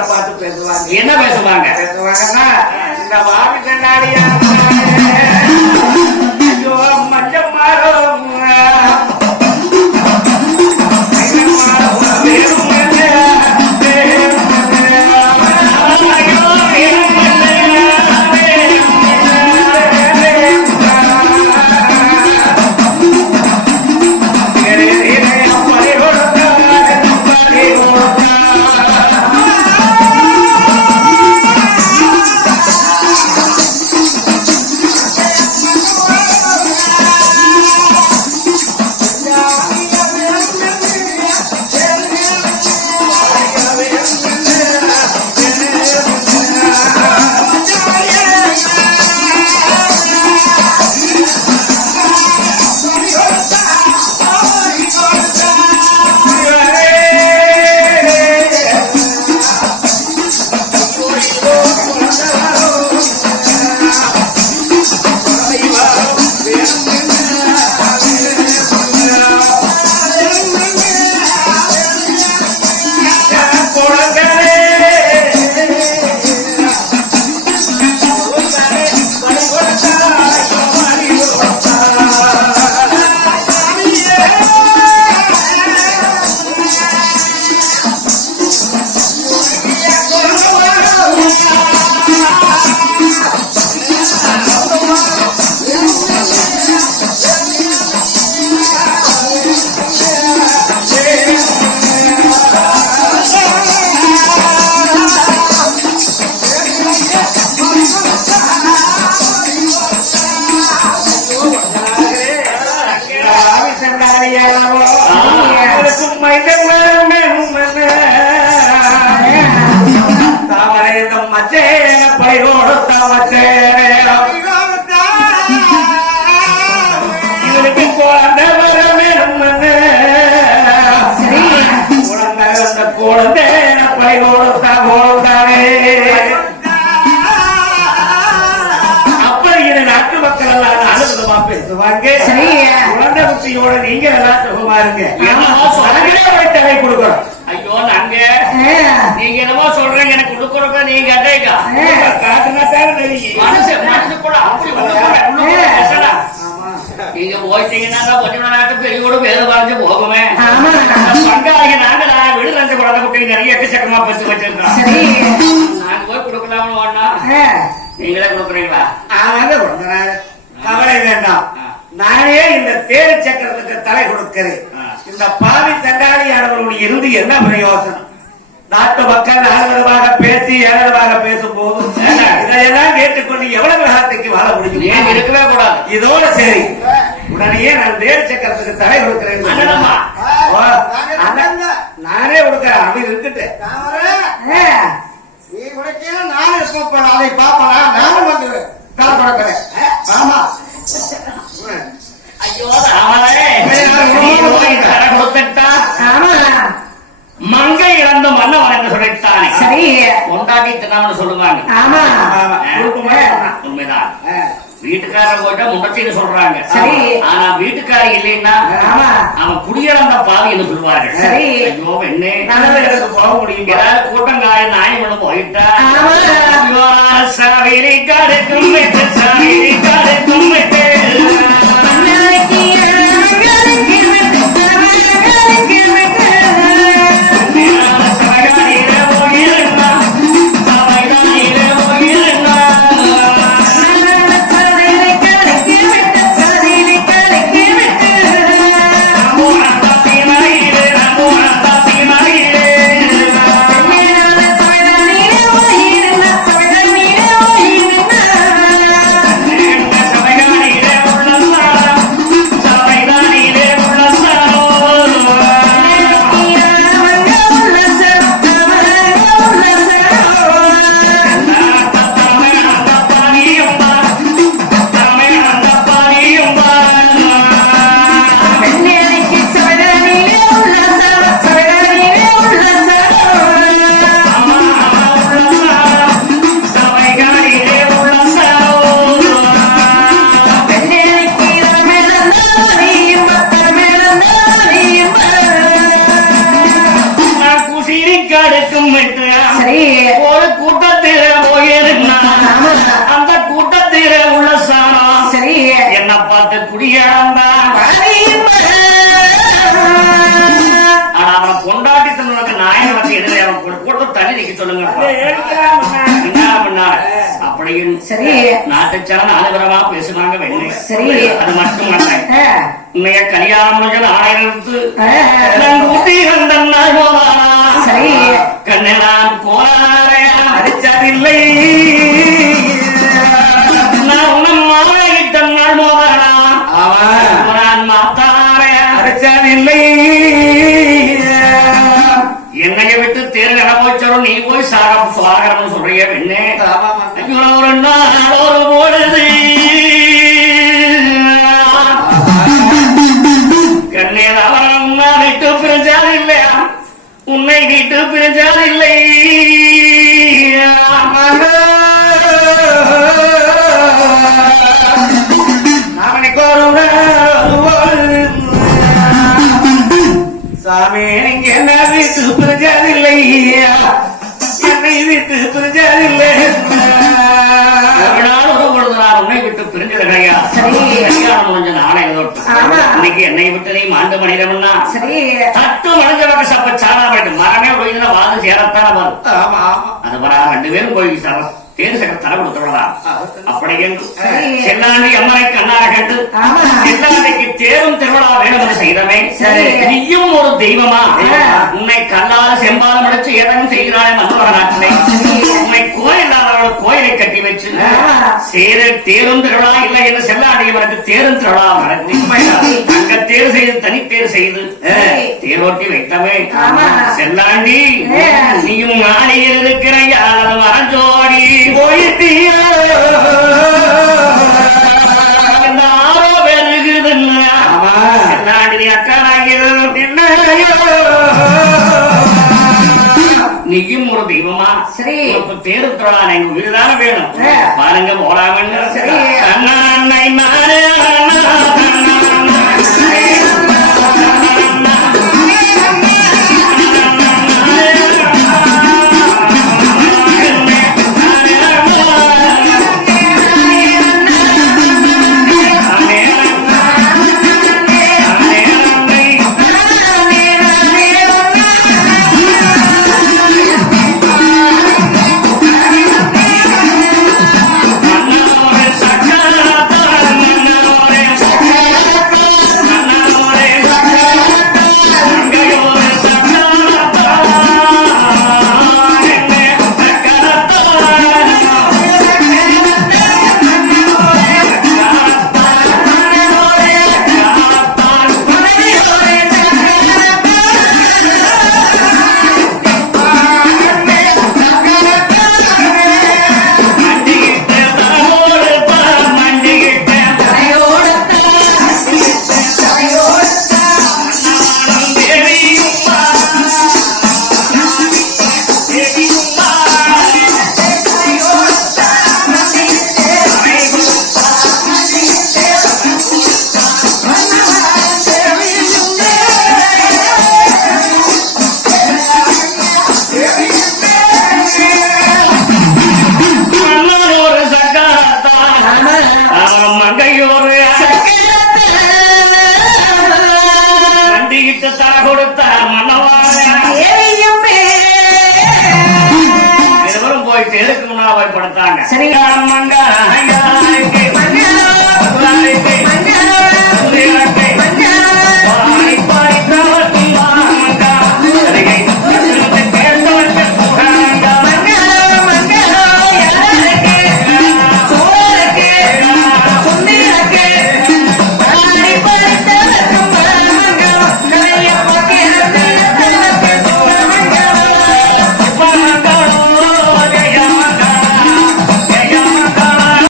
பார்த்து பேசுவாங்க. என்ன பேசுவாங்க? பேசுவாங்கன்னா இந்த வாவி இவனுக்கு குழந்தை வர வேணும் குழந்தை குழந்தை மக்கள் எல்லாம் அனுபவமா பேசுவாங்க. குழந்தை குட்டியோட நீங்க எல்லாம் சுகமா இருங்க. கொடுக்கணும். ஐயோ நாங்க நீங்க என்னமோ சொல்றீங்க எனக்கு கொடுக்குறப்ப நீங்க தெரியும் மனசு மனசு கூட அப்படி. நீங்க போயிட்டீங்கன்னா கொஞ்ச நாட்டு பெரியோட வேலை வரைஞ்சு போகுமே. ஆமா. பங்காளி நாங்க நான் வீடு ரெண்டு குழந்தை குட்டி நிறைய எக்கச்சக்கமா பத்து வச்சிருக்கோம். சரி. நாங்க போய் கொடுக்கலாம்னு ஓடனா நீங்களே கொடுக்குறீங்களா? ஆமாங்க கொடுத்தனாரு. கவலை வேண்டாம். நானே இந்த தேர் சக்கரத்துக்கு தலை கொடுக்கிறேன். இந்த பாவி தண்டாளியானவர்களுடைய இருந்து என்ன பிரயோசனம்? நாட்டு மக்கள் ஆதரவாக பேசி ஏளனமாக பேசும் போது இதையெல்லாம் கேட்டுக்கொண்டு எவ்வளவு காலத்துக்கு வாழ முடியும்? இருக்கவே கூடாது? இதோட சரி. உடனே நான் தேர் சக்கரத்துக்கு தலை கொடுக்கிறேன் அண்ணனம்மா. ஓ, அண்ணன், நானே கொடுக்கிறேன் அவன் இருக்கட்டு ஆ, நீ உனக்கே நானும் இருப்பேன் அதை பாப்பனா நானும் வந்து தலை கொடுக்கிறேன் ஆமா ஐயோ ராமனே நீ போய் தர கொடுத்துட்டா ஆமா மங்கை இழந்த மன்னவன் என்று சொல்லிட்டானே சரி. தின்னாமனு சொல்லுவாங்க. ஆமா. உண்மைதான். ஆ. வீட்டுக்காரர் போயிட்டா முண்டச்சின்னு சொல்றாங்க. சரி. ஆனா வீட்டுக்காரி இல்லைன்னா அவன் குடியிழந்த பாவி என்று சொல்வார்கள். சரி. ஐயோ நல்லது. போக முடியும். ஏதாவது கூட்டங்காய நாயமனு போயிட்டா சாவிரி கடுக்கும் சாவிரி சரி. நாட்டுச்சரம் அனுகரமா பேசுனாங்க வெண்ணை சரி. அது மட்டுமல்ல ஆ, உன்னைய கல்யாணம் ஆயிரத்து சரி. கண்ணனான் போராடையா அடிச்சதில்லை என்னைய விட்டு தேர் நடப்போச்சரும் நீ போய் சாகம் சுவாகரம் சொல்றிய பெண்ணே. ஒரு நாள் ஒரு பொழுது. கண்ணீர் அவன் உன்னை பிரிஞ்சால் இல்லையா உன்னை பிரிஞ்சால் இல்லை. சாமி நீங்க என்ன வீட்டு பிரிஞ்சதில்லை என்னை விட்டு நீ மாண்டு மனிதம்னா சரி சப்ப மரமே போயிதுன்னா வாது சேரத்தான வரும் ஆமா ஆமா அது வரா ரெண்டு பேரும் போய் சர தேர் சக தர கொடுத்துடலாம் அப்படி என்று சரி. செல்லாண்டி அம்மனை கண்ணார கண்டு ஆமா. செல்லாண்டிக்கு தேரும் திருவிழா வேணும் என்று செய்தமே. நீயும் ஒரு தெய்வமா. உன்னை கல்லால செம்பாலம் அடிச்சு எதனும் செய்கிறாய் நம்மளோட நாட்டிலே. உன்னை கோயில் கோயிலை கட்டி வச்சு. சேரு தேரும் திருவிழா இல்லை என்று செல்லாண்டியவனுக்கு தேரும் திருவிழா. அங்க தேர் செய்து தனித்தேர் செய்து. தேரோட்டி வைத்தமே. செல்லாண்டி. நீயும் ஆடி இருக்கிற யாரும் மரஞ்சோடி ஆமா. செல்லாண்டி நின்னையோ நீயும் ஒரு தெய்வமா சரி. தேரு திருவிழா எங்க வீடுதான வேணும். பாருங்க போலாமன்னு சரி. அண்ணா, அண்ணா. சரிங்க சரி.